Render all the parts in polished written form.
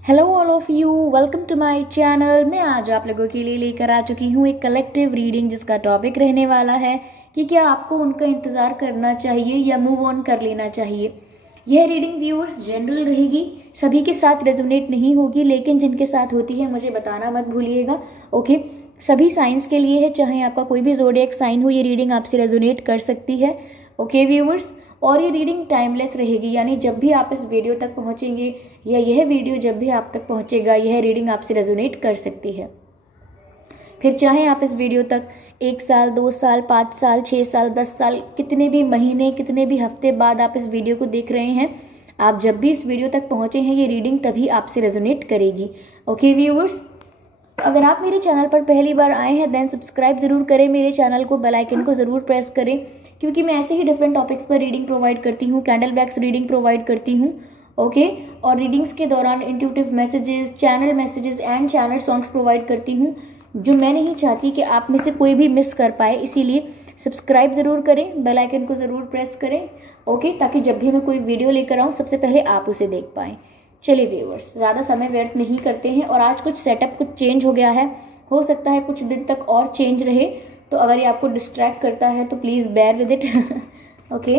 Hello all of you, welcome to my channel. मैं आज आप लोगों के लिए लेकर आ चुकी हूँ एक कलेक्टिव रीडिंग जिसका टॉपिक रहने वाला है कि क्या आपको उनका इंतज़ार करना चाहिए या मूव ऑन कर लेना चाहिए। यह रीडिंग व्यूअर्स जनरल रहेगी, सभी के साथ रेजोनेट नहीं होगी, लेकिन जिनके साथ होती है मुझे बताना मत भूलिएगा। ओके, सभी साइंस के लिए है, चाहे आपका कोई भी ज़ोडिएक साइन हो, ये रीडिंग आपसे रेजोनेट कर सकती है। ओके व्यूअर्स, और ये रीडिंग टाइमलेस रहेगी, यानी जब भी आप इस वीडियो तक पहुंचेंगे या यह वीडियो जब भी आप तक पहुंचेगा, यह रीडिंग आपसे रेजोनेट कर सकती है। फिर चाहे आप इस वीडियो तक 1 साल, 2 साल, 5 साल, 6 साल, 10 साल, कितने भी महीने, कितने भी हफ्ते बाद आप इस वीडियो को देख रहे हैं, आप जब भी इस वीडियो तक पहुंचे हैं, ये रीडिंग तभी आपसे रेजोनेट करेगी। ओके व्यूअर्स, अगर आप मेरे चैनल पर पहली बार आए हैं देन सब्सक्राइब जरूर करें मेरे चैनल को, बेल आइकन को जरूर प्रेस करें, क्योंकि मैं ऐसे ही डिफरेंट टॉपिक्स पर रीडिंग प्रोवाइड करती हूँ, कैंडल बैग्स रीडिंग प्रोवाइड करती हूँ। ओके, और रीडिंग्स के दौरान intuitive messages, channel messages and channel songs provide करती हूँ, जो मैं नहीं चाहती कि आप में से कोई भी मिस कर पाए। इसीलिए सब्सक्राइब जरूर करें, बेल आइकन को जरूर प्रेस करें। ओके, ताकि जब भी मैं कोई वीडियो लेकर आऊँ सबसे पहले आप उसे देख पाएँ। चलिए व्यूअर्स, ज़्यादा समय व्यर्थ नहीं करते हैं, और आज कुछ सेटअप कुछ चेंज हो गया है, हो सकता है कुछ दिन तक और चेंज रहे, तो अगर ये आपको डिस्ट्रैक्ट करता है तो please bear with it. Okay,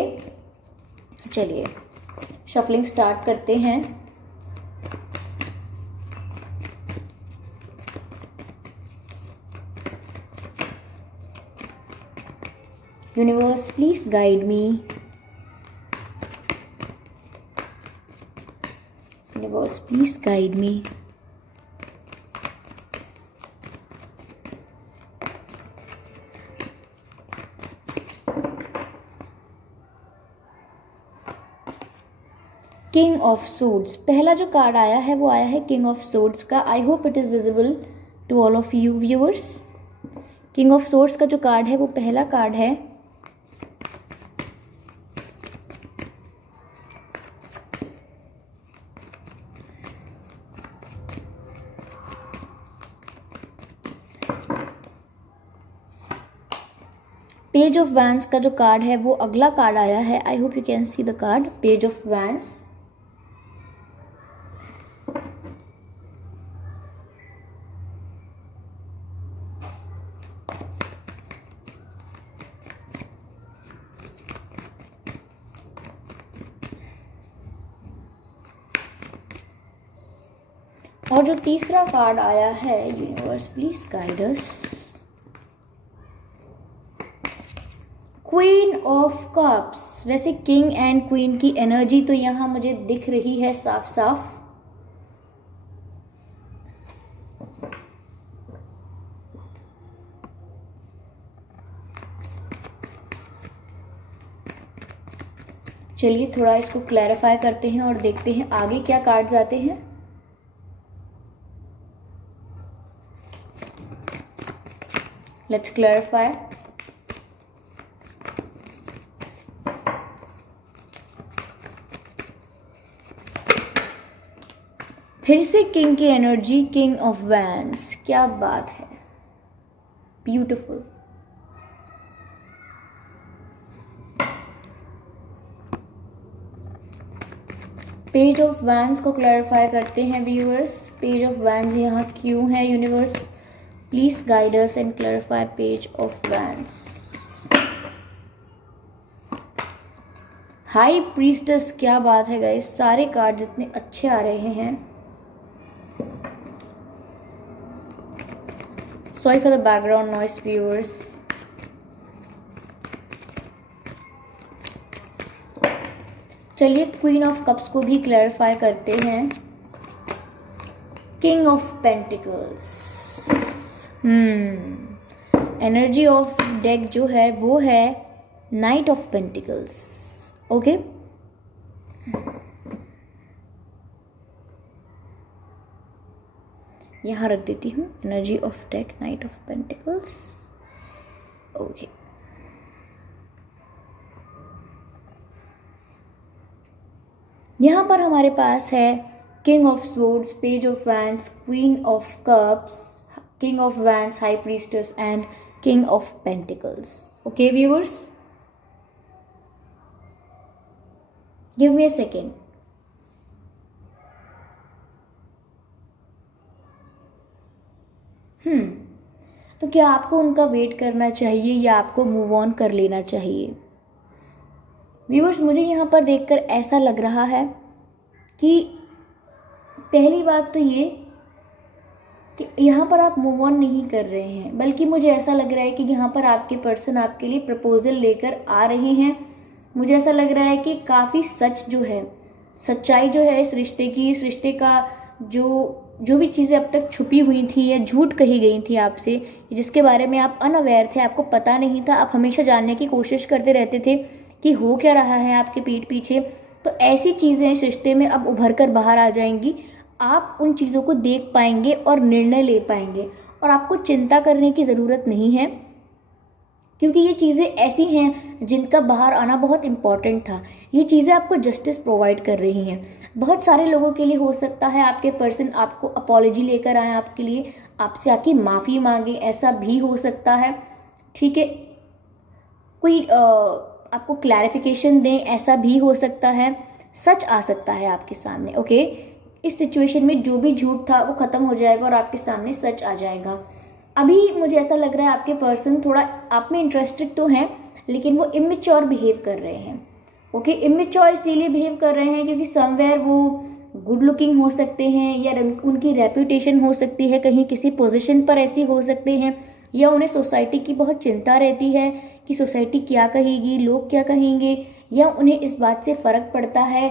चलिए शफलिंग स्टार्ट करते हैं। Universe please guide me, universe please guide me. King of swords, पहला जो कार्ड आया है वो आया है किंग ऑफ सोर्ड्स का। I hope it is visible to all of you viewers. King of swords का जो कार्ड है वो पहला कार्ड है। पेज ऑफ वैंस का जो कार्ड है वो अगला कार्ड आया है। I hope you can see the card page of vents. और जो तीसरा कार्ड आया है, universe please guide us, queen of cups. वैसे किंग एंड क्वीन की एनर्जी तो यहां मुझे दिख रही है साफ साफ। चलिए थोड़ा इसको क्लैरिफाई करते हैं और देखते हैं आगे क्या कार्ड्स आते हैं। Let's clarify. फिर से किंग की एनर्जी, किंग ऑफ वैंस, क्या बात है, ब्यूटिफुल। पेज ऑफ वैंस को क्लैरिफाई करते हैं व्यूअर्स। पेज ऑफ वैंस यहाँ क्यों है, universe please guide us and clarify page of vents. High priestess, क्या बात है गाइस, सारे कार्ड इतने अच्छे आ रहे हैं। Sorry for the background noise viewers. चलिए क्वीन ऑफ कप्स को भी क्लैरिफाई करते हैं। King of pentacles, energy of deck जो है वो है नाइट ऑफ पेंटिकल्स। ओके, यहां रख देती हूँ energy of deck night of pentacles. Okay, यहाँ पर हमारे पास है king of swords, page of vents, queen of cups, king of vents, high priestess and king of pentacles. Okay viewers, give me a second. तो क्या आपको उनका wait करना चाहिए या आपको मूव ऑन कर लेना चाहिए? व्यूअर्स, मुझे यहाँ पर देखकर ऐसा लग रहा है कि पहली बात तो ये कि यहाँ पर आप मूव ऑन नहीं कर रहे हैं, बल्कि मुझे ऐसा लग रहा है कि यहाँ पर आपके पर्सन आपके लिए प्रपोजल लेकर आ रहे हैं। मुझे ऐसा लग रहा है कि काफ़ी सच्चाई जो है इस रिश्ते की, इस रिश्ते का जो भी चीज़ें अब तक छुपी हुई थी या झूठ कही गई थी आपसे, जिसके बारे में आप अनअवेयर थे, आपको पता नहीं था, आप हमेशा जानने की कोशिश करते रहते थे कि हो क्या रहा है आपके पीठ पीछे, तो ऐसी चीज़ें इस रिश्ते में अब उभर कर बाहर आ जाएंगी। आप उन चीज़ों को देख पाएंगे और निर्णय ले पाएंगे, और आपको चिंता करने की ज़रूरत नहीं है, क्योंकि ये चीज़ें ऐसी हैं जिनका बाहर आना बहुत इम्पॉर्टेंट था। ये चीज़ें आपको जस्टिस प्रोवाइड कर रही हैं। बहुत सारे लोगों के लिए हो सकता है आपके पर्सन आपको अपॉलॉजी लेकर आए, आपके लिए आपसे आके माफ़ी मांगे, ऐसा भी हो सकता है। ठीक है, कोई आपको क्लैरिफिकेशन दें, ऐसा भी हो सकता है। सच आ सकता है आपके सामने। ओके, इस सिचुएशन में जो भी झूठ था वो खत्म हो जाएगा और आपके सामने सच आ जाएगा। अभी मुझे ऐसा लग रहा है आपके पर्सन थोड़ा आप में इंटरेस्टेड तो हैं, लेकिन वो इमेच्योर बिहेव कर रहे हैं। ओके, इमेच्योर इसीलिए बिहेव कर रहे हैं क्योंकि समवेयर वो गुड लुकिंग हो सकते हैं, या उनकी रेपुटेशन हो सकती है, कहीं किसी पोजीशन पर ऐसी हो सकते हैं, या उन्हें सोसाइटी की बहुत चिंता रहती है कि सोसाइटी क्या कहेगी, लोग क्या कहेंगे, या उन्हें इस बात से फ़र्क पड़ता है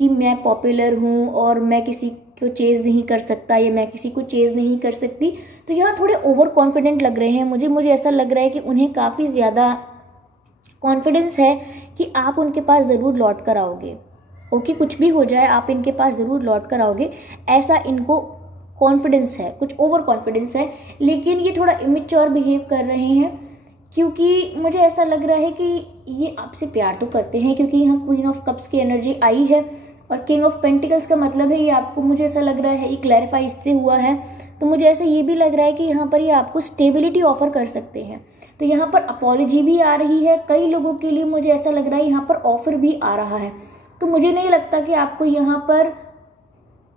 कि मैं पॉपुलर हूँ और मैं किसी को चेज़ नहीं कर सकता या मैं किसी को चेज़ नहीं कर सकती। तो यहाँ थोड़े ओवर कॉन्फिडेंट लग रहे हैं मुझे ऐसा लग रहा है कि उन्हें काफ़ी ज़्यादा कॉन्फिडेंस है कि आप उनके पास ज़रूर लौट कर आओगे। ओके, कुछ भी हो जाए आप इनके पास ज़रूर लौट कर आओगे, ऐसा इनको कॉन्फिडेंस है, कुछ ओवर कॉन्फिडेंस है। लेकिन ये थोड़ा इमेच्योर बिहेव कर रहे हैं क्योंकि मुझे ऐसा लग रहा है कि ये आपसे प्यार तो करते हैं, क्योंकि यहाँ क्वीन ऑफ कप्स की एनर्जी आई है और किंग ऑफ पेंटिकल्स का मतलब है ये आपको, मुझे ऐसा लग रहा है ये क्लैरिफाई इससे हुआ है। तो मुझे ऐसा ये भी लग रहा है कि यहाँ पर ये आपको स्टेबिलिटी ऑफर कर सकते हैं। तो यहाँ पर अपॉलॉजी भी आ रही है, कई लोगों के लिए मुझे ऐसा लग रहा है यहाँ पर ऑफर भी आ रहा है। तो मुझे नहीं लगता कि आपको यहाँ पर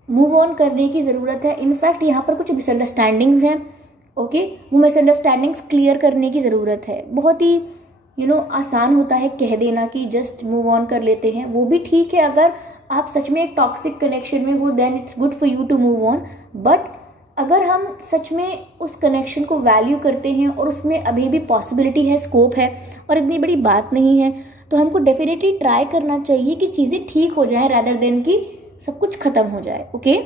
मूव ऑन करने की ज़रूरत है। इनफैक्ट यहाँ पर कुछ मिसअंडरस्टैंडिंग्स हैं। ओके, वो मिसअंडरस्टैंडिंग्स क्लियर करने की ज़रूरत है। बहुत ही आसान होता है कह देना कि जस्ट मूव ऑन कर लेते हैं, वो भी ठीक है। अगर आप सच में एक टॉक्सिक कनेक्शन में हो then it's good for you to move on. But अगर हम सच में उस कनेक्शन को वैल्यू करते हैं और उसमें अभी भी पॉसिबिलिटी है, स्कोप है और इतनी बड़ी बात नहीं है, तो हमको डेफिनेटली ट्राई करना चाहिए कि चीज़ें ठीक हो जाएं रादर देन कि सब कुछ खत्म हो जाए। ओके,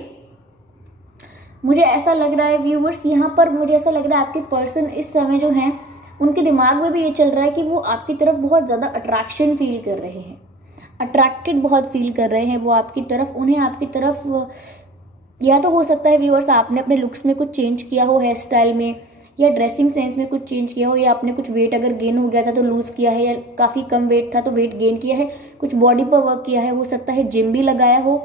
मुझे ऐसा लग रहा है व्यूवर्स, यहाँ पर मुझे ऐसा लग रहा है आपके पर्सन इस समय जो हैं उनके दिमाग में भी ये चल रहा है कि वो आपकी तरफ बहुत ज़्यादा अट्रैक्शन फील कर रहे हैं, अट्रैक्टेड बहुत फील कर रहे हैं वो आपकी तरफ। उन्हें आपकी तरफ, या तो हो सकता है व्यूअर्स आपने अपने लुक्स में कुछ चेंज किया हो, हेयर स्टाइल में या ड्रेसिंग सेंस में कुछ चेंज किया हो, या आपने कुछ वेट अगर गेन हो गया था तो लूज़ किया है, या काफ़ी कम वेट था तो वेट गेन किया है, कुछ बॉडी पर वर्क किया है, हो सकता है जिम भी लगाया हो।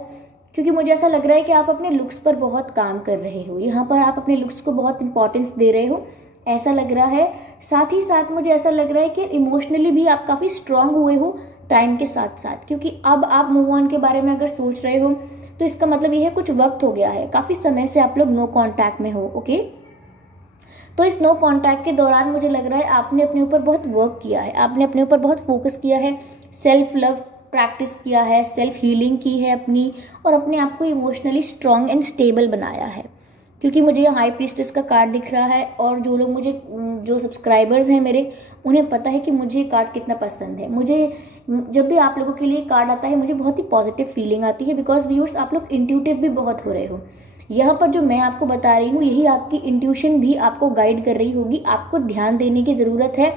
क्योंकि मुझे ऐसा लग रहा है कि आप अपने लुक्स पर बहुत काम कर रहे हो, यहाँ पर आप अपने लुक्स को बहुत इंपॉर्टेंस दे रहे हो, ऐसा लग रहा है। साथ ही साथ मुझे ऐसा लग रहा है कि इमोशनली भी आप काफ़ी स्ट्रांग हुए हो टाइम के साथ साथ, क्योंकि अब आप मूव ऑन के बारे में अगर सोच रहे हो तो इसका मतलब ये है कुछ वक्त हो गया है, काफ़ी समय से आप लोग नो कांटेक्ट में हो। ओके, तो इस नो कांटेक्ट के दौरान मुझे लग रहा है आपने अपने ऊपर बहुत वर्क किया है, आपने अपने ऊपर बहुत फोकस किया है, सेल्फ लव प्रैक्टिस किया है, सेल्फ हीलिंग की है अपनी, और अपने आप को इमोशनली स्ट्रांग एंड स्टेबल बनाया है। क्योंकि मुझे ये हाई प्रीस्टेस का कार्ड दिख रहा है, और जो लोग जो सब्सक्राइबर्स हैं मेरे, उन्हें पता है कि मुझे कार्ड कितना पसंद है। मुझे जब भी आप लोगों के लिए कार्ड आता है मुझे बहुत ही पॉजिटिव फीलिंग आती है, बिकॉज व्यूअर्स आप लोग इंट्यूटिव भी बहुत हो रहे हो। यहाँ पर जो मैं आपको बता रही हूँ यही आपकी इंट्यूशन भी आपको गाइड कर रही होगी। आपको ध्यान देने की ज़रूरत है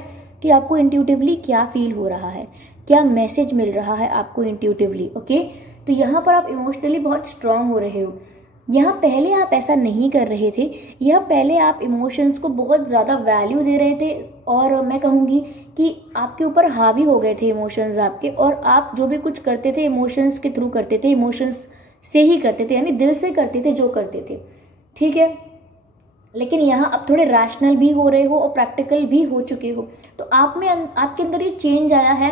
कि आपको इंट्यूटिवली क्या फील हो रहा है, क्या मैसेज मिल रहा है आपको इंट्यूटिवली। ओके, तो यहाँ पर आप इमोशनली बहुत स्ट्रांग हो रहे हो। यहाँ पहले आप ऐसा नहीं कर रहे थे, यहाँ पहले आप इमोशंस को बहुत ज़्यादा वैल्यू दे रहे थे, और मैं कहूँगी कि आपके ऊपर हावी हो गए थे इमोशंस आपके, और आप जो भी कुछ करते थे इमोशंस के थ्रू करते थे, इमोशंस से ही करते थे, यानी दिल से करते थे जो करते थे। ठीक है, लेकिन यहाँ अब थोड़े रैशनल भी हो रहे हो और प्रैक्टिकल भी हो चुके हो। तो आप में आपके अंदर ये चेंज आया है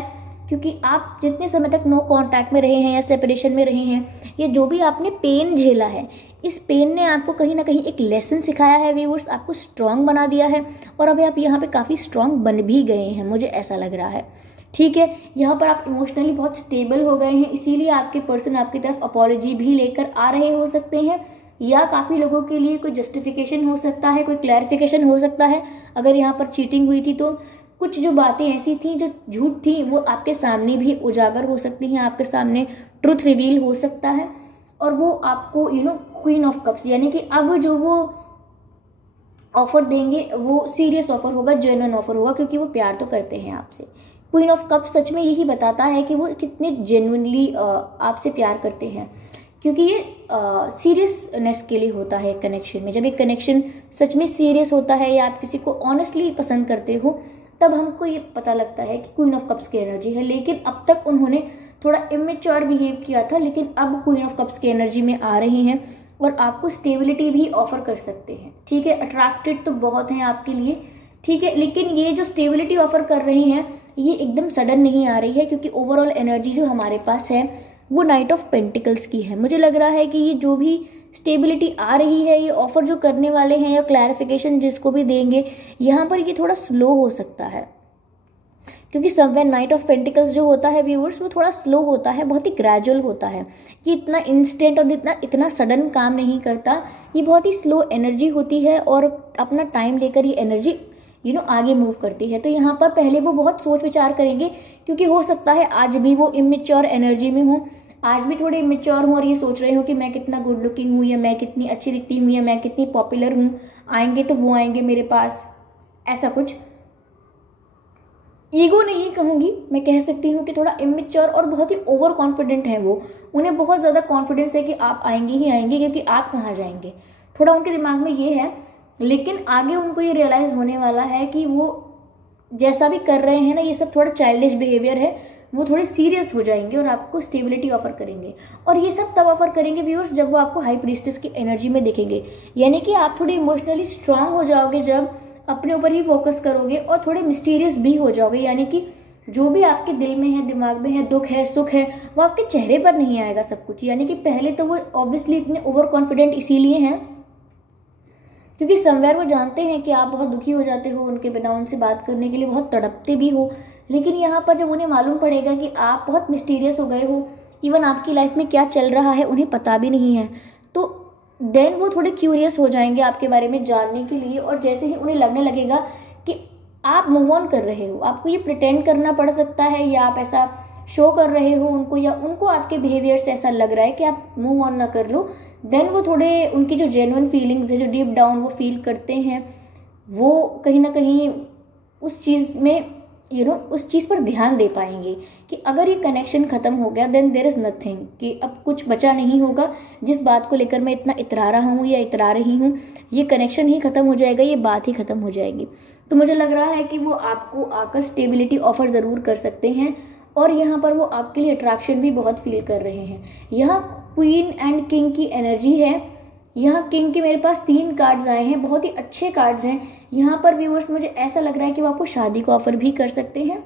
क्योंकि आप जितने समय तक नो कांटेक्ट में रहे हैं या सेपरेशन में रहे हैं, या जो भी आपने पेन झेला है, इस पेन ने आपको कहीं ना कहीं एक लेसन सिखाया है व्यूअर्स, आपको स्ट्रांग बना दिया है, और अभी आप यहाँ पे काफ़ी स्ट्रांग बन भी गए हैं, मुझे ऐसा लग रहा है। ठीक है, यहाँ पर आप इमोशनली बहुत स्टेबल हो गए हैं, इसीलिए आपके पर्सन आपकी तरफ अपॉलॉजी भी लेकर आ रहे हो सकते हैं, या काफ़ी लोगों के लिए कोई जस्टिफिकेशन हो सकता है, कोई क्लैरिफिकेशन हो सकता है। अगर यहाँ पर चीटिंग हुई थी तो कुछ जो बातें ऐसी थी जो झूठ थी वो आपके सामने भी उजागर हो सकती हैं, आपके सामने ट्रुथ रिवील हो सकता है, और वो आपको क्वीन ऑफ कप्स, यानी कि अब जो वो ऑफर देंगे वो सीरियस ऑफर होगा, जेन्युइन ऑफर होगा, क्योंकि वो प्यार तो करते हैं आपसे। क्वीन ऑफ कप्स सच में यही बताता है कि वो कितने जेन्युइनली आपसे प्यार करते हैं, क्योंकि ये सीरियसनेस के लिए होता है कनेक्शन में। जब एक कनेक्शन सच में सीरियस होता है या आप किसी को ऑनेस्टली पसंद करते हो, तब हमको ये पता लगता है कि क्वीन ऑफ कप्स की एनर्जी है। लेकिन अब तक उन्होंने थोड़ा इमेच्योर बिहेव किया था, लेकिन अब क्वीन ऑफ कप्स की एनर्जी में आ रहे हैं और आपको स्टेबिलिटी भी ऑफर कर सकते हैं। ठीक है, अट्रैक्टेड तो बहुत हैं आपके लिए, ठीक है, लेकिन ये जो स्टेबिलिटी ऑफर कर रही हैं ये एकदम सडन नहीं आ रही है, क्योंकि ओवरऑल एनर्जी जो हमारे पास है वो नाइट ऑफ पेंटिकल्स की है। मुझे लग रहा है कि ये जो भी स्टेबिलिटी आ रही है, ये ऑफर जो करने वाले हैं या क्लैरिफिकेशन जिसको भी देंगे, यहाँ पर ये थोड़ा स्लो हो सकता है, क्योंकि समवेयर नाइट ऑफ पेंटिकल्स जो होता है व्यूअर्स वो थोड़ा स्लो होता है, बहुत ही ग्रेजुअल होता है, ये इतना इंस्टेंट और इतना सडन काम नहीं करता, ये बहुत ही स्लो एनर्जी होती है और अपना टाइम लेकर ये एनर्जी आगे मूव करती है। तो यहाँ पर पहले वो बहुत सोच विचार करेंगे, क्योंकि हो सकता है आज भी वो इमेच्योर एनर्जी में हो, आज भी थोड़े इमेच्योर हूँ और ये सोच रहे हो कि मैं कितना गुड लुकिंग हूँ, या मैं कितनी अच्छी दिखती हूँ, या मैं कितनी पॉपुलर हूँ, आएंगे तो वो आएंगे मेरे पास, ऐसा कुछ। ईगो नहीं कहूँगी, मैं कह सकती हूँ कि थोड़ा इमेच्योर और बहुत ही ओवर कॉन्फिडेंट है वो, उन्हें बहुत ज़्यादा कॉन्फिडेंस है कि आप आएंगे ही आएंगे, क्योंकि आप कहाँ जाएंगे, थोड़ा उनके दिमाग में ये है। लेकिन आगे उनको ये रियलाइज़ होने वाला है कि वो जैसा भी कर रहे हैं ना, ये सब थोड़ा चाइल्डिश बिहेवियर है, वो थोड़े सीरियस हो जाएंगे और आपको स्टेबिलिटी ऑफर करेंगे। और ये सब तब ऑफर करेंगे व्यूअर्स जब वो आपको हाई प्रीस्टेस की एनर्जी में देखेंगे, यानी कि आप थोड़ी इमोशनली स्ट्रांग हो जाओगे जब अपने ऊपर ही फोकस करोगे, और थोड़े मिस्टीरियस भी हो जाओगे, यानी कि जो भी आपके दिल में है, दिमाग में है, दुख है, सुख है, वो आपके चेहरे पर नहीं आएगा सब कुछ। यानी कि पहले तो वो ऑब्वियसली इतने ओवर कॉन्फिडेंट इसीलिए हैं क्योंकि समवेयर वो जानते हैं कि आप बहुत दुखी हो जाते हो उनके बिना, उनसे बात करने के लिए बहुत तड़पते भी हो। लेकिन यहाँ पर जब उन्हें मालूम पड़ेगा कि आप बहुत मिस्टीरियस हो गए हो, इवन आपकी लाइफ में क्या चल रहा है उन्हें पता भी नहीं है, तो देन वो थोड़े क्यूरियस हो जाएंगे आपके बारे में जानने के लिए। और जैसे ही उन्हें लगने लगेगा कि आप मूव ऑन कर रहे हो, आपको ये प्रिटेंड करना पड़ सकता है या आप ऐसा शो कर रहे हो उनको, या उनको आपके बिहेवियर से ऐसा लग रहा है कि आप मूव ऑन ना कर लो, देन वो थोड़े उनकी जो जेन्युइन फीलिंग्स है, जो डीप डाउन वो फील करते हैं, वो कहीं ना कहीं उस चीज़ में उस चीज़ पर ध्यान दे पाएंगे कि अगर ये कनेक्शन ख़त्म हो गया देन देयर इज़ नथिंग, कि अब कुछ बचा नहीं होगा। जिस बात को लेकर मैं इतना इतरा रहा हूँ या इतरा रही हूँ, ये कनेक्शन ही ख़त्म हो जाएगा, ये बात ही ख़त्म हो जाएगी। तो मुझे लग रहा है कि वो आपको आकर स्टेबिलिटी ऑफर ज़रूर कर सकते हैं, और यहाँ पर वो आपके लिए अट्रैक्शन भी बहुत फील कर रहे हैं। यहाँ क्वीन एंड किंग की एनर्जी है, यहाँ किंग के मेरे पास 3 कार्ड्स आए हैं, बहुत ही अच्छे कार्ड्स हैं। यहाँ पर व्यूअर्स मुझे ऐसा लग रहा है कि वो आपको शादी को ऑफर भी कर सकते हैं,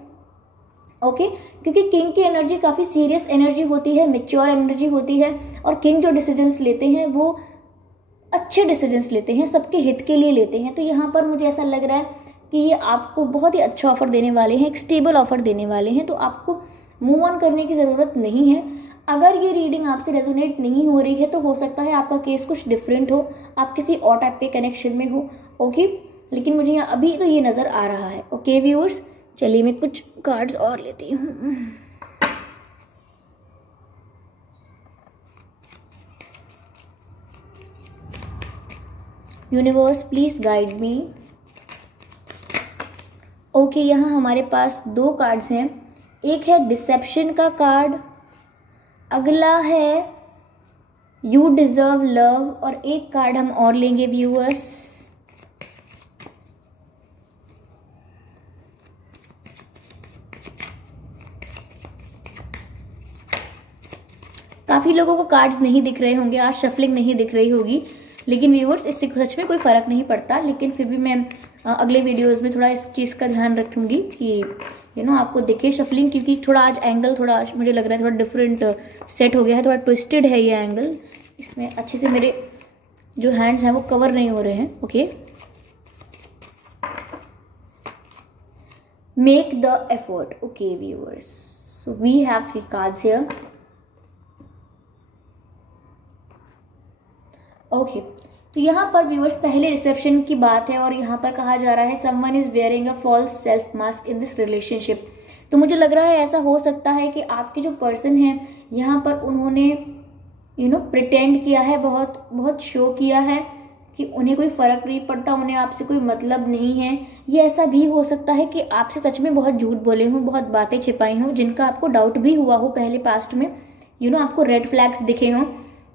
ओके, क्योंकि किंग की एनर्जी काफ़ी सीरियस एनर्जी होती है, मेच्योर एनर्जी होती है, और किंग जो डिसीजंस लेते हैं वो अच्छे डिसीजंस लेते हैं, सबके हित के लिए लेते हैं। तो यहाँ पर मुझे ऐसा लग रहा है कि ये आपको बहुत ही अच्छा ऑफर देने वाले हैं, एक स्टेबल ऑफर देने वाले हैं, तो आपको मूव ऑन करने की ज़रूरत नहीं है। अगर ये रीडिंग आपसे रेजोनेट नहीं हो रही है तो हो सकता है आपका केस कुछ डिफरेंट हो, आप किसी और टाइप के कनेक्शन में हो, ओके, लेकिन मुझे यहाँ अभी तो ये नज़र आ रहा है। ओके व्यूअर्स, चलिए मैं कुछ कार्ड्स और लेती हूँ। Universe please guide me. Okay, यहाँ हमारे पास 2 कार्ड्स हैं, एक है डिसेप्शन का कार्ड, अगला है यू डिजर्व लव, और एक कार्ड हम और लेंगे व्यूअर्स, काफ़ी लोगों को कार्ड्स नहीं दिख रहे होंगे, आज शफलिंग नहीं दिख रही होगी, लेकिन व्यूअर्स इससे सच में कोई फ़र्क नहीं पड़ता। लेकिन फिर भी मैं अगले वीडियोस में थोड़ा इस चीज़ का ध्यान रखूँगी कि आपको दिखे शफलिंग, क्योंकि थोड़ा आज एंगल थोड़ा मुझे लग रहा है थोड़ा डिफरेंट सेट हो गया है, थोड़ा ट्विस्टेड है ये एंगल, इसमें अच्छे से मेरे जो हैंड्स हैं वो कवर नहीं हो रहे हैं। Okay, make the effort. Okay viewers, so we have 3 cards here। Okay, तो यहाँ पर व्यूअर्स पहले रिसेप्शन की बात है और यहाँ पर कहा जा रहा है someone is wearing a false self mask in this relationship. तो मुझे लग रहा है ऐसा हो सकता है कि आपके जो पर्सन हैं यहाँ पर उन्होंने प्रिटेंड किया है, बहुत बहुत शो किया है कि उन्हें कोई फर्क नहीं पड़ता, उन्हें आपसे कोई मतलब नहीं है। ये ऐसा भी हो सकता है कि आपसे सच में बहुत झूठ बोले हों, बहुत बातें छिपाई हों, जिनका आपको डाउट भी हुआ हो पहले पास्ट में, आपको रेड फ्लैग्स दिखे हों।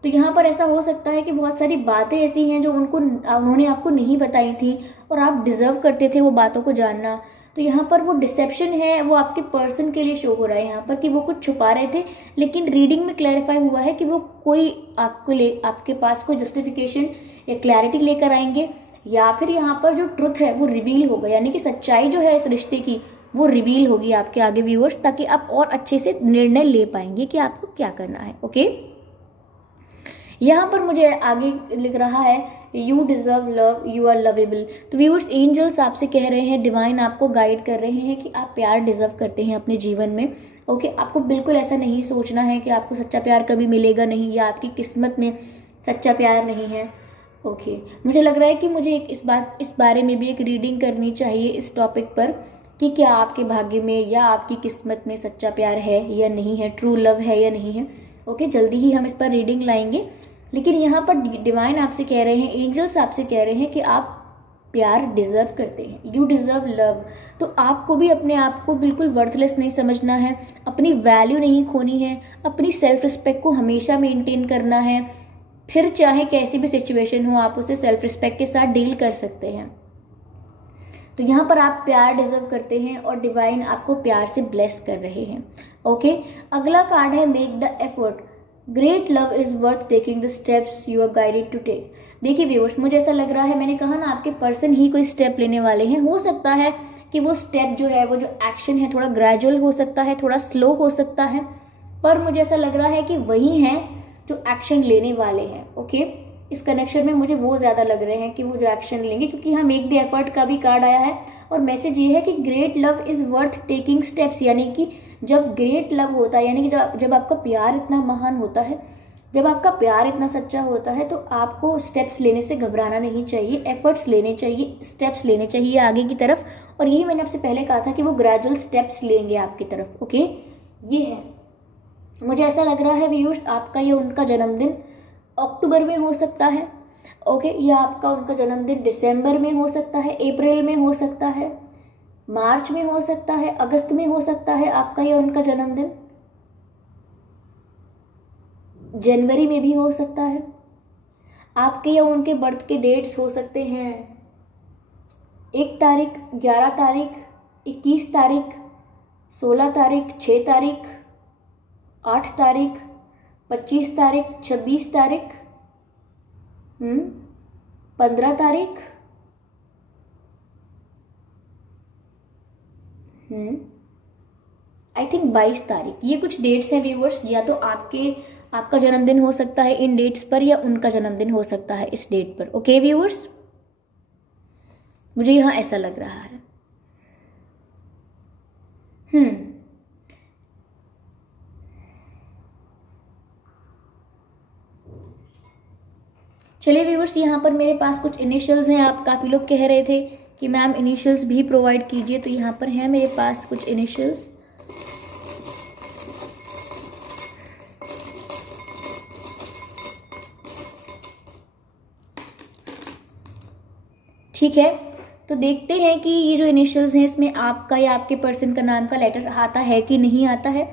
तो यहाँ पर ऐसा हो सकता है कि बहुत सारी बातें ऐसी हैं जो उन्होंने आपको नहीं बताई थी और आप डिजर्व करते थे वो बातों को जानना। तो यहाँ पर वो डिसेप्शन है वो आपके पर्सन के लिए शो हो रहा है यहाँ पर कि वो कुछ छुपा रहे थे, लेकिन रीडिंग में क्लैरिफाई हुआ है कि वो कोई आपके पास कोई जस्टिफिकेशन या क्लैरिटी लेकर आएंगे, या फिर यहाँ पर जो ट्रुथ है वो रिवील होगा, यानी कि सच्चाई जो है इस रिश्ते की वो रिवील होगी आपके आगे व्यूअर्स, ताकि आप और अच्छे से निर्णय ले पाएंगे कि आपको क्या करना है। ओके, यहाँ पर मुझे आगे लिख रहा है you deserve love, you are lovable. तो व्यूअर्स, एंजल्स आपसे कह रहे हैं, डिवाइन आपको गाइड कर रहे हैं कि आप प्यार डिजर्व करते हैं अपने जीवन में। ओके, आपको बिल्कुल ऐसा नहीं सोचना है कि आपको सच्चा प्यार कभी मिलेगा नहीं या आपकी किस्मत में सच्चा प्यार नहीं है। ओके, मुझे लग रहा है कि मुझे इस बारे में भी एक रीडिंग करनी चाहिए इस टॉपिक पर कि क्या आपके भाग्य में या आपकी किस्मत में सच्चा प्यार है या नहीं है, ट्रू लव है या नहीं है। ओके, जल्दी ही हम इस पर रीडिंग लाएंगे। लेकिन यहाँ पर डिवाइन आपसे कह रहे हैं, एंजल्स आपसे कह रहे हैं कि आप प्यार डिजर्व करते हैं, यू डिजर्व लव। तो आपको भी अपने आप को बिल्कुल वर्थलेस नहीं समझना है, अपनी वैल्यू नहीं खोनी है, अपनी सेल्फ रिस्पेक्ट को हमेशा मेंटेन करना है। फिर चाहे कैसी भी सिचुएशन हो आप उसे सेल्फ रिस्पेक्ट के साथ डील कर सकते हैं। तो यहाँ पर आप प्यार डिजर्व करते हैं और डिवाइन आपको प्यार से ब्लेस कर रहे हैं। ओके, अगला कार्ड है make the effort. Great love is worth taking the steps you are guided to take. देखिए व्यूअर्स, मुझे ऐसा लग रहा है, मैंने कहा ना आपके पर्सन ही कोई स्टेप लेने वाले हैं। हो सकता है कि वो स्टेप जो है, वो जो एक्शन है थोड़ा ग्रेजुअल हो सकता है, थोड़ा स्लो हो सकता है, पर मुझे ऐसा लग रहा है कि वही हैं जो एक्शन लेने वाले हैं। ओके, इस कनेक्शन में मुझे वो ज़्यादा लग रहे हैं कि वो जो एक्शन लेंगे, क्योंकि यहाँ मेक द एफर्ट का भी कार्ड आया है और मैसेज ये है कि great love is worth taking steps. यानी कि जब ग्रेट लव होता है, यानी कि जब आपका प्यार इतना महान होता है, जब आपका प्यार इतना सच्चा होता है, तो आपको स्टेप्स लेने से घबराना नहीं चाहिए, एफर्ट्स लेने चाहिए, स्टेप्स लेने चाहिए आगे की तरफ। और यही मैंने आपसे पहले कहा था कि वो ग्रेजुअल स्टेप्स लेंगे आपकी तरफ। ओके, ये है, मुझे ऐसा लग रहा है व्यूअर्स, आपका या उनका जन्मदिन अक्टूबर में हो सकता है। ओके, या आपका उनका जन्मदिन दिसंबर में हो सकता है, अप्रैल में हो सकता है, मार्च में हो सकता है, अगस्त में हो सकता है आपका या उनका जन्मदिन, जनवरी में भी हो सकता है। आपके या उनके बर्थ के डेट्स हो सकते हैं 1 तारीख, 11 तारीख, 21 तारीख, 16 तारीख, 6 तारीख, 8 तारीख, 25 तारीख, 26 तारीख, 15 तारीख, आई थिंक 22 तारीख। ये कुछ डेट्स हैं व्यूअर्स, या तो आपका जन्मदिन हो सकता है इन डेट्स पर या उनका जन्मदिन हो सकता है इस डेट पर। ओके व्यूअर्स, मुझे यहाँ ऐसा लग रहा है। चलिए व्यूअर्स, यहाँ पर मेरे पास कुछ इनिशियल्स हैं। आप काफ़ी लोग कह रहे थे कि मैम इनिशियल्स भी प्रोवाइड कीजिए, तो यहाँ पर है मेरे पास कुछ इनिशियल्स। ठीक है, तो देखते हैं कि ये जो इनिशियल्स हैं इसमें आपका या आपके पर्सन का नाम का लेटर आता है कि नहीं आता है।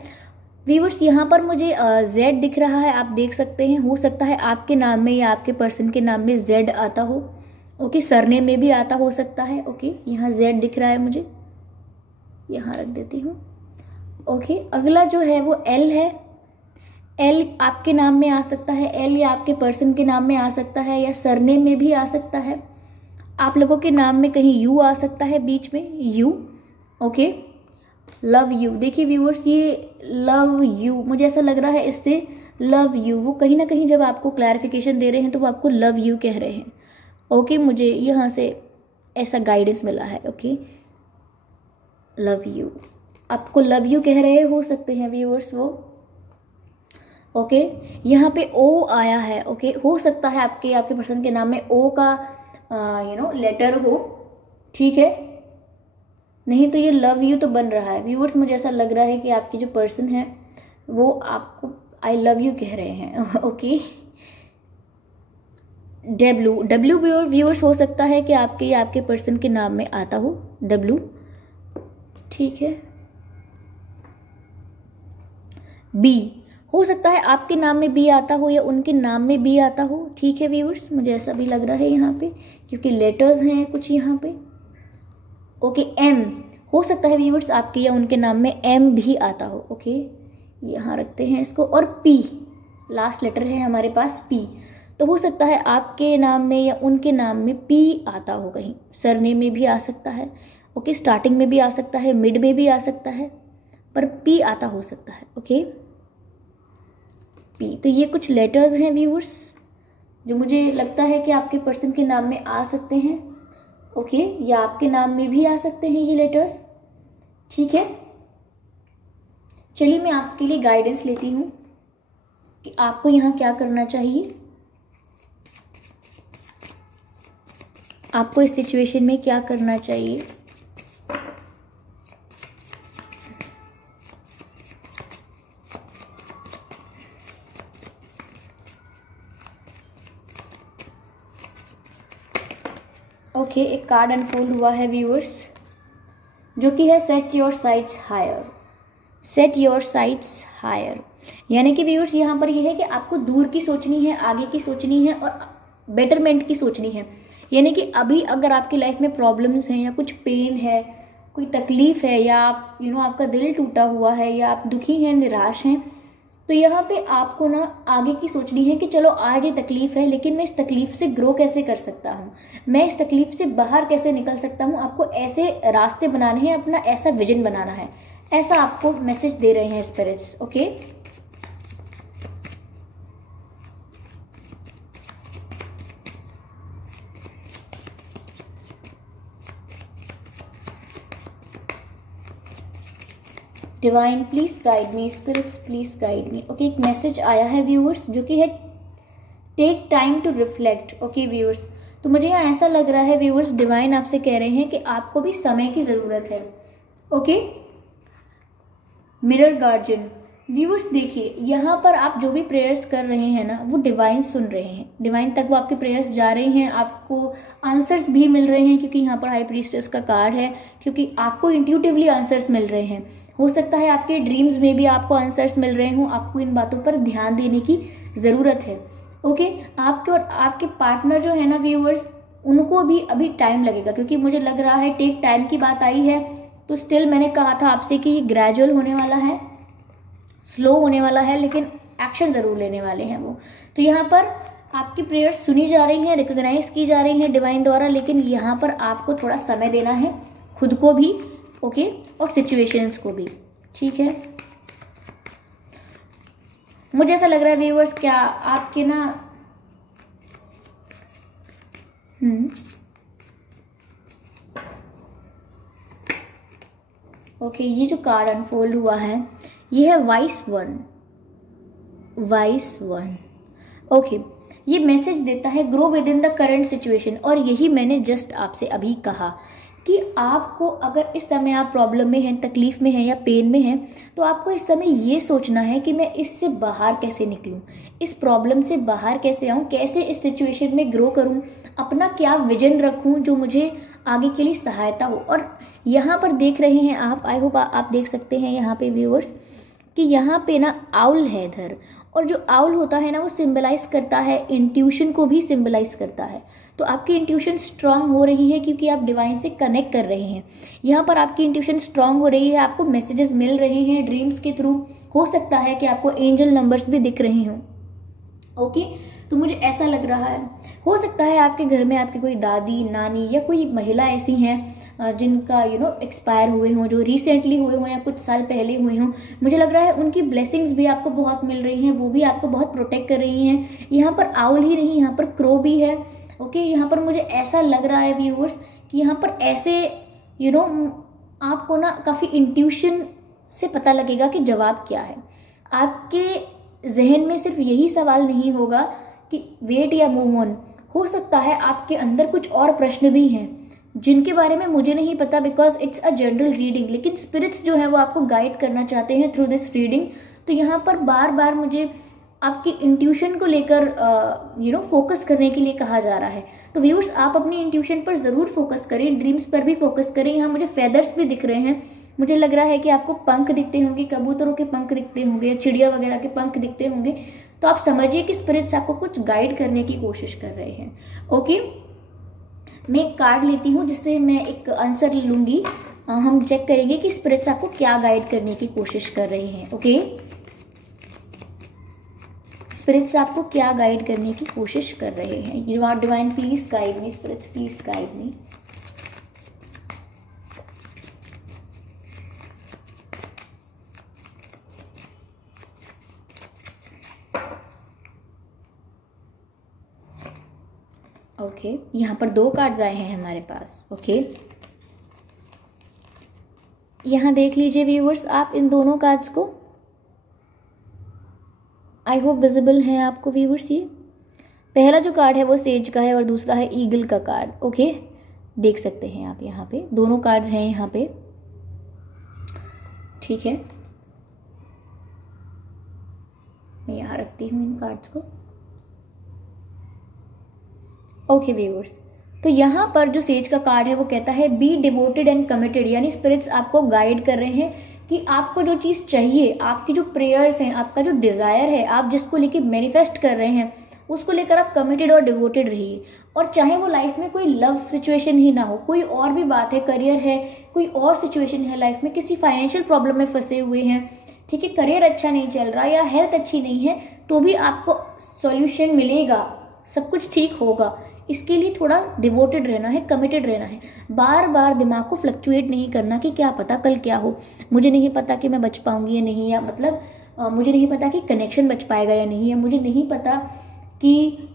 व्यूअर्स, यहाँ पर मुझे जेड दिख रहा है, आप देख सकते हैं। हो सकता है आपके नाम में या आपके पर्सन के नाम में जेड आता हो। ओके, सरनेम में भी आता हो सकता है। ओके, यहाँ जेड दिख रहा है मुझे, यहाँ रख देती हूँ। ओके, अगला जो है वो एल है। एल आपके नाम में आ सकता है, एल या आपके पर्सन के नाम में आ सकता है, या सरनेम में भी आ सकता है। आप लोगों के नाम में कहीं यू आ सकता है, बीच में यू। Okay, love you. देखिए व्यूअर्स, ये लव यू, मुझे ऐसा लग रहा है इससे लव यू, वो कहीं ना कहीं जब आपको क्लैरिफिकेशन दे रहे हैं तो वो आपको लव यू कह रहे हैं। ओके, मुझे यहाँ से ऐसा गाइडेंस मिला है। ओके, लव यू, आपको लव यू कह रहे हो सकते हैं व्यूअर्स वो। ओके, यहाँ पे ओ आया है। ओके, हो सकता है आपके पर्सन के नाम में ओ का लेटर हो, ठीक है, नहीं तो ये लव यू तो बन रहा है व्यूअर्स। मुझे ऐसा लग रहा है कि आपकी जो पर्सन है वो आपको आई लव यू कह रहे हैं। ओके, डब्ल्यू व्यूअर्स, हो सकता है कि आपके पर्सन के नाम में आता हो डब्ल्यू, ठीक है। बी, हो सकता है आपके नाम में बी आता हो या उनके नाम में बी आता हो, ठीक है व्यूअर्स, मुझे ऐसा भी लग रहा है यहाँ पे क्योंकि लेटर्स हैं कुछ यहाँ पे। ओके, एम, हो सकता है व्यूअर्स आपके या उनके नाम में एम भी आता हो। ओके, यहाँ रखते हैं इसको। और पी, लास्ट लेटर है हमारे पास पी, तो हो सकता है आपके नाम में या उनके नाम में पी आता हो, कहीं सरनेम में भी आ सकता है। ओके, स्टार्टिंग में भी आ सकता है, मिड में भी आ सकता है, पर पी आता हो सकता है। ओके, पी, तो ये कुछ लेटर्स हैं व्यूअर्स जो मुझे लगता है कि आपके पर्सन के नाम में आ सकते हैं। ओके, या आपके नाम में भी आ सकते हैं ये लेटर्स, ठीक है। चलिए मैं आपके लिए गाइडेंस लेती हूँ कि आपको यहाँ क्या करना चाहिए, आपको इस सिचुएशन में क्या करना चाहिए। ओके, एक कार्ड अनफोल्ड हुआ है व्यूअर्स जो कि है set your sights higher. Set your sights higher, यानी कि व्यूअर्स यहाँ पर यह है कि आपको दूर की सोचनी है, आगे की सोचनी है और बेटरमेंट की सोचनी है। यानी कि अभी अगर आपकी लाइफ में प्रॉब्लम्स हैं या कुछ पेन है, कोई तकलीफ है, या आप आपका दिल टूटा हुआ है, या आप दुखी हैं, निराश हैं, तो यहाँ पे आपको ना आगे की सोचनी है कि चलो आज ये तकलीफ है लेकिन मैं इस तकलीफ से ग्रो कैसे कर सकता हूँ, मैं इस तकलीफ से बाहर कैसे निकल सकता हूँ। आपको ऐसे रास्ते बनाने हैं, अपना ऐसा विजन बनाना है, ऐसा आपको मैसेज दे रहे हैं spirits. Okay, divine please guide me, spirits please guide me. Okay, एक मैसेज आया है व्यूअर्स जो कि है take time to reflect. Okay viewers, तो मुझे यहाँ ऐसा लग रहा है व्यूअर्स डिवाइन आपसे कह रहे हैं कि आपको भी समय की ज़रूरत है। ओके, मिरर गार्जियन व्यूअर्स, देखिए यहाँ पर आप जो भी प्रेयर्स कर रहे हैं ना वो डिवाइन सुन रहे हैं, डिवाइन तक वो आपके प्रेयर्स जा रहे हैं, आपको आंसर्स भी मिल रहे हैं क्योंकि यहाँ पर हाई प्रीस्टेस का कार्ड है, क्योंकि आपको इंट्यूटिवली आंसर्स मिल रहे हैं। हो सकता है आपके ड्रीम्स में भी आपको आंसर्स मिल रहे हों, आपको इन बातों पर ध्यान देने की ज़रूरत है। ओके, आपके और आपके पार्टनर जो है ना व्यूअर्स, उनको भी अभी टाइम लगेगा क्योंकि मुझे लग रहा है टेक टाइम की बात आई है, तो स्टिल मैंने कहा था आपसे कि ये ग्रेजुअल होने वाला है, स्लो होने वाला है, लेकिन एक्शन ज़रूर लेने वाले हैं वो। तो यहाँ पर आपकी प्रेयर्स सुनी जा रही हैं, रिकॉग्नाइज की जा रही हैं डिवाइन द्वारा, लेकिन यहाँ पर आपको थोड़ा समय देना है, खुद को भी, ओके, और सिचुएशंस को भी, ठीक है। मुझे ऐसा लग रहा है व्यूअर्स क्या आपके ना ओके, ये जो कार्ड अनफोल्ड हुआ है ये है vice one, vice one. Okay, ये मैसेज देता है grow with in the current situation, और यही मैंने जस्ट आपसे अभी कहा कि आपको अगर इस समय आप प्रॉब्लम में हैं, तकलीफ में हैं या पेन में हैं, तो आपको इस समय ये सोचना है कि मैं इससे बाहर कैसे निकलूं, इस प्रॉब्लम से बाहर कैसे आऊं, कैसे इस सिचुएशन में ग्रो करूं, अपना क्या विजन रखूं जो मुझे आगे के लिए सहायता हो। और यहाँ पर देख रहे हैं आप, आई होप आप देख सकते हैं यहाँ पे व्यूअर्स कि यहाँ पे ना आउल है इधर, और जो आउल होता है ना वो सिंबलाइज करता है इंट्यूशन को भी सिंबलाइज करता है। तो आपकी इंट्यूशन स्ट्रांग हो रही है क्योंकि आप डिवाइन से कनेक्ट कर रहे हैं। यहाँ पर आपकी इंट्यूशन स्ट्रांग हो रही है, आपको मैसेजेस मिल रहे हैं ड्रीम्स के थ्रू, हो सकता है कि आपको एंजल नंबर्स भी दिख रहे हों। ओके, तो मुझे ऐसा लग रहा है, हो सकता है आपके घर में आपकी कोई दादी, नानी या कोई महिला ऐसी हैं जिनका एक्सपायर हुए हों, जो रिसेंटली हुए हों या कुछ साल पहले हुए हों, मुझे लग रहा है उनकी ब्लेसिंग्स भी आपको बहुत मिल रही हैं, वो भी आपको बहुत प्रोटेक्ट कर रही हैं। यहाँ पर आउल ही नहीं, यहाँ पर क्रो भी है। ओके, यहाँ पर मुझे ऐसा लग रहा है व्यूअर्स कि यहाँ पर ऐसे आपको ना काफ़ी इंट्यूशन से पता लगेगा कि जवाब क्या है। आपके जहन में सिर्फ यही सवाल नहीं होगा कि वेट या मूव ऑन, हो सकता है आपके अंदर कुछ और प्रश्न भी हैं जिनके बारे में मुझे नहीं पता, because it's a general reading, लेकिन स्पिरिट्स जो है वो आपको गाइड करना चाहते हैं थ्रू दिस रीडिंग। तो यहाँ पर बार बार मुझे आपकी इंट्यूशन को लेकर फोकस करने के लिए कहा जा रहा है। तो व्यूअर्स, आप अपनी इंट्यूशन पर ज़रूर फोकस करें, ड्रीम्स पर भी फोकस करें। यहाँ मुझे फेदर्स भी दिख रहे हैं, मुझे लग रहा है कि आपको पंख दिखते होंगे, कबूतरों के पंख दिखते होंगे या चिड़िया वगैरह के पंख दिखते होंगे। तो आप समझिए कि स्पिरिट्स आपको कुछ गाइड करने की कोशिश कर रहे हैं। ओके, मैं एक कार्ड लेती हूँ जिससे मैं एक आंसर लूँगी। हम चेक करेंगे कि स्पिरिट्स आपको क्या गाइड करने की कोशिश कर रहे हैं। ओके, स्पिरिट्स आपको क्या गाइड करने की कोशिश कर रहे हैं। You are divine, please guide me, spirits please guide me. Okay, यहाँ पर 2 कार्ड्स आए हैं हमारे पास। ओके, यहाँ देख लीजिए व्यूअर्स आप इन दोनों कार्ड्स को, आई होप विजिबल हैं आपको व्यूअर्स। ये पहला जो कार्ड है वो सेज का है और दूसरा है ईगल का कार्ड। ओके, देख सकते हैं आप यहाँ पे दोनों कार्ड्स हैं यहाँ पे, ठीक है। मैं यहाँ रखती हूँ इन कार्ड्स को। ओके व्यूअर्स, तो यहाँ पर जो सेज का कार्ड है वो कहता है बी डिवोटेड एंड कमिटेड, यानी स्पिरिट्स आपको गाइड कर रहे हैं कि आपको जो चीज़ चाहिए, आपकी जो प्रेयर्स हैं, आपका जो डिज़ायर है, आप जिसको लेके मैनिफेस्ट कर रहे हैं, उसको लेकर आप कमिटेड और डिवोटेड रहिए। और चाहे वो लाइफ में कोई लव सिचुएशन ही ना हो, कोई और भी बात है, करियर है, कोई और सिचुएशन है लाइफ में, किसी फाइनेंशियल प्रॉब्लम में फंसे हुए हैं, ठीक है, करियर अच्छा नहीं चल रहा या हेल्थ अच्छी नहीं है, तो भी आपको सॉल्यूशन मिलेगा, सब कुछ ठीक होगा। इसके लिए थोड़ा डिवोटेड रहना है, कमिटेड रहना है। बार बार दिमाग को फ्लक्चुएट नहीं करना कि क्या पता कल क्या हो, मुझे नहीं पता कि मैं बच पाऊंगी या नहीं, या मतलब मुझे नहीं पता कि कनेक्शन बच पाएगा या नहीं, या मुझे नहीं पता कि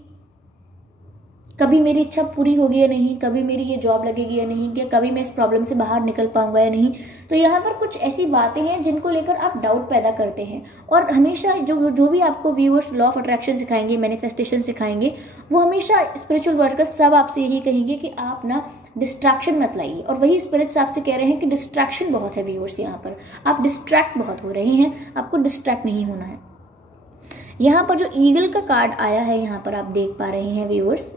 कभी मेरी इच्छा पूरी होगी या नहीं, कभी मेरी ये जॉब लगेगी या नहीं, या कभी मैं इस प्रॉब्लम से बाहर निकल पाऊंगा या नहीं। तो यहाँ पर कुछ ऐसी बातें हैं जिनको लेकर आप डाउट पैदा करते हैं। और हमेशा जो भी आपको व्यूअर्स लॉ ऑफ अट्रैक्शन सिखाएंगे, मैनिफेस्टेशन सिखाएंगे, वो हमेशा स्पिरिचुअल वर्कर्स सब आपसे यही कहेंगे कि आप ना डिस्ट्रैक्शन मत लाइए। और वही स्पिरिट्स आपसे कह रहे हैं कि डिस्ट्रैक्शन बहुत है व्यूअर्स, यहाँ पर आप डिस्ट्रैक्ट बहुत हो रहे हैं, आपको डिस्ट्रैक्ट नहीं होना है। यहाँ पर जो ईगल का कार्ड आया है, यहाँ पर आप देख पा रहे हैं व्यूअर्स,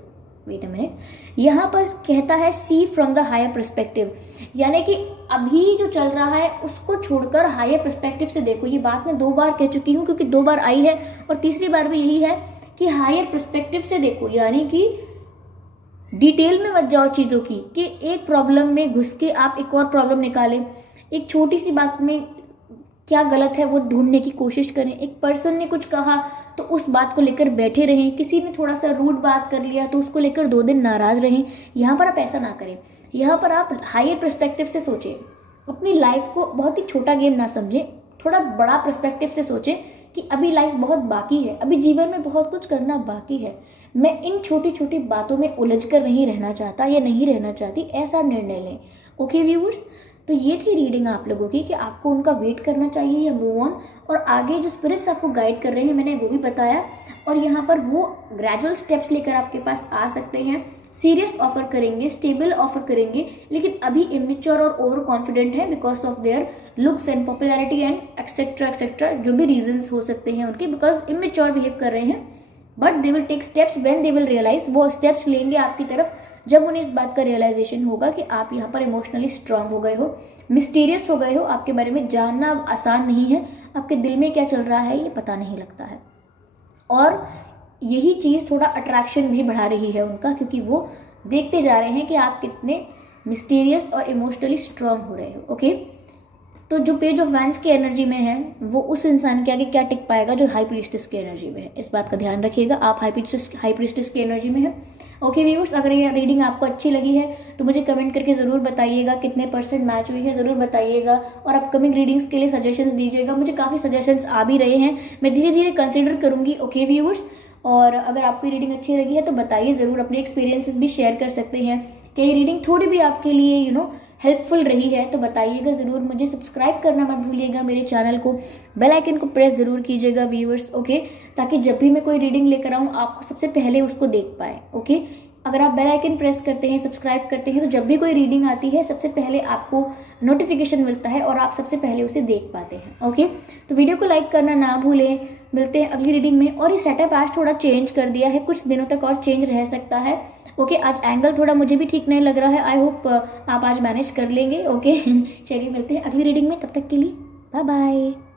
वेट अ मिनट, यहाँ पर कहता है सी फ्रॉम द हायर पर्सपेक्टिव, यानी कि अभी जो चल रहा है उसको छोड़कर हायर पर्सपेक्टिव से देखो। ये बात मैं 2 बार कह चुकी हूँ क्योंकि 2 बार आई है और तीसरी बार भी यही है कि हायर पर्सपेक्टिव से देखो, यानी कि डिटेल में मत जाओ चीज़ों की, कि एक प्रॉब्लम में घुस के आप एक और प्रॉब्लम निकालें, एक छोटी सी बात में क्या गलत है वो ढूंढने की कोशिश करें। एक पर्सन ने कुछ कहा तो उस बात को लेकर बैठे रहें, किसी ने थोड़ा सा रूड बात कर लिया तो उसको लेकर 2 दिन नाराज रहें। यहाँ पर आप ऐसा ना करें, यहाँ पर आप हायर पर्सपेक्टिव से सोचें, अपनी लाइफ को बहुत ही छोटा गेम ना समझें, थोड़ा बड़ा पर्सपेक्टिव से सोचें कि अभी लाइफ बहुत बाकी है, अभी जीवन में बहुत कुछ करना बाकी है, मैं इन छोटी छोटी बातों में उलझ कर नहीं रहना चाहता या नहीं रहना चाहती, ऐसा निर्णय लें। ओके व्यूअर्स, तो ये थी रीडिंग आप लोगों की कि आपको उनका वेट करना चाहिए या मूव ऑन। और आगे जो स्पिरिट्स आपको गाइड कर रहे हैं मैंने वो भी बताया, और यहाँ पर वो ग्रेजुअल स्टेप्स लेकर आपके पास आ सकते हैं, सीरियस ऑफर करेंगे, स्टेबल ऑफर करेंगे, लेकिन अभी इमेच्योर और ओवर कॉन्फिडेंट है because of their looks and popularity and etcetera etcetera, जो भी रीजंस हो सकते हैं उनके, बिकॉज इमेच्योर बिहेव कर रहे हैं। But they will take steps when they will realise, वो स्टेप्स लेंगे आपकी तरफ जब उन्हें इस बात का रियलाइजेशन होगा कि आप यहाँ पर इमोशनली स्ट्रांग हो गए हो, मिस्टीरियस हो गए हो, आपके बारे में जानना अब आसान नहीं है, आपके दिल में क्या चल रहा है ये पता नहीं लगता है। और यही चीज़ थोड़ा अट्रैक्शन भी बढ़ा रही है उनका, क्योंकि वो देखते जा रहे हैं कि आप कितने मिस्टीरियस और इमोशनली स्ट्रांग हो रहे हो। ओके, तो जो पेज ऑफ वैंड्स की एनर्जी में है वो उस इंसान के आगे क्या टिक पाएगा जो हाई प्रीस्टेस की एनर्जी में है। इस बात का ध्यान रखिएगा, आप हाई प्रीस्टेस की एनर्जी में है। ओके व्यूअर्स, अगर ये रीडिंग आपको अच्छी लगी है तो मुझे कमेंट करके ज़रूर बताइएगा कितने % मैच हुई है, ज़रूर बताइएगा। और अपकमिंग रीडिंग्स के लिए सजेशंस दीजिएगा, मुझे काफ़ी सजेशंस आ भी रहे हैं, मैं धीरे धीरे कंसिडर करूँगी। ओके व्यूअर्स, और अगर आपको रीडिंग अच्छी लगी है तो बताइए ज़रूर, अपने एक्सपीरियंसेस भी शेयर कर सकते हैं कि ये रीडिंग थोड़ी भी आपके लिए हेल्पफुल रही है तो बताइएगा ज़रूर। मुझे सब्सक्राइब करना मत भूलिएगा मेरे चैनल को, बेल आइकन को प्रेस ज़रूर कीजिएगा व्यूअर्स। ओके, ताकि जब भी मैं कोई रीडिंग लेकर आऊँ आपको सबसे पहले उसको देख पाए। ओके, अगर आप बेल आइकन प्रेस करते हैं, सब्सक्राइब करते हैं तो जब भी कोई रीडिंग आती है सबसे पहले आपको नोटिफिकेशन मिलता है और आप सबसे पहले उसे देख पाते हैं। ओके, तो वीडियो को लाइक करना ना भूलें। मिलते हैं अगली रीडिंग में। और ये सेटअप आज थोड़ा चेंज कर दिया है, कुछ दिनों तक और चेंज रह सकता है। ओके, आज एंगल थोड़ा मुझे भी ठीक नहीं लग रहा है, आई होप आप आज मैनेज कर लेंगे। ओके चलिए मिलते हैं अगली रीडिंग में, तब तक के लिए बाय बाय।